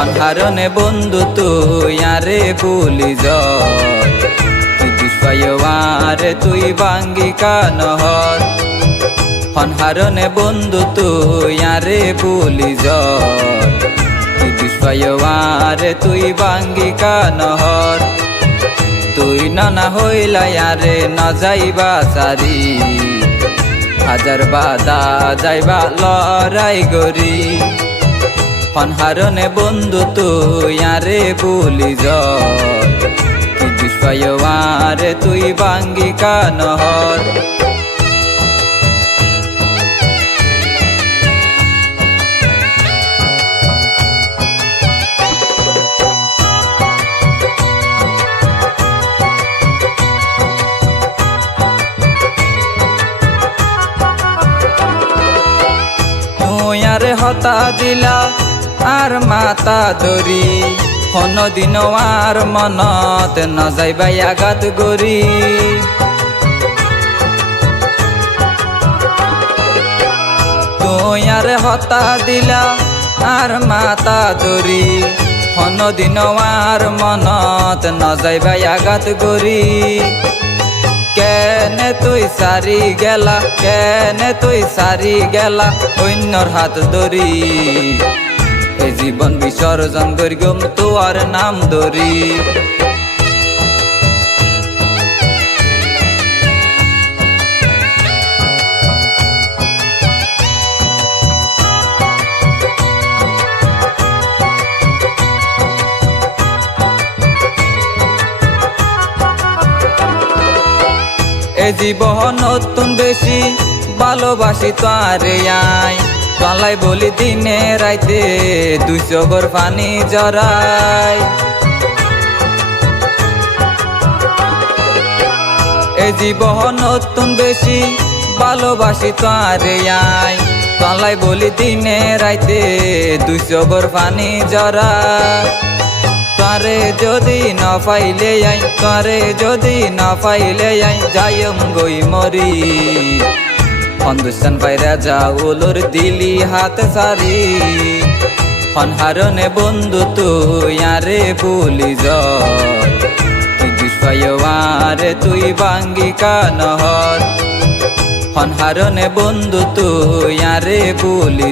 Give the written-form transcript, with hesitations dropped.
অনহারনে বন্ধু তুই আরে ভুলি তুই দুষ্পায়ারে তুই বাঙ্গি কানহর অনহারনে বন্ধু তুই আরে ভুলি তুই দুষ্পায়ারে তুই বাঙ্গি কানহর তুই নানা হইলা আরে না যাইবা সারি হাজার বাদা যাইবা লড়াই গরি অনহারনে বন্ধু তুই আরে ভুলি তুই দুষ্পায়ারে তুই বাঙ্গি কানহর আরে হতা দিলা আর মাতা ধরি কোনদিন আর মনত ন যাইবাই আঘাত গরি তুই আরে হতা দিলা আর মাতা ধরি কোনদিন আর মনত ন যাইবাই আঘাত গরি কেনে তুই সারি গেলা কেনে তুই সারি গেলা অন্যর হাত ধরি এই জীবন বিসর্জন করিগম তোর নাম ধরি এ জীবন নতুন বেশি ভালোবাসি তোরে আই তলাই বলি দিনে রাইতে 200 গর পানি জড়াই এ জীবন নতুন বেশি ভালোবাসি তোরে আই তলাই বলি দিনে রাইতে 200 গর পানি জড়াই তারে যদি না পাইলে আই তারে যদি না পাইলে আই যাইম গই মরি অন্দুস্তান পাইরা যাওলোর দিলি হাত সারি অনহারনে বন্ধু তুই আরে ভুলি তুই দুষ্পায়ারে তুই বাঙ্গি কানহর অনহারনে বন্ধু তুই আরে ভুলি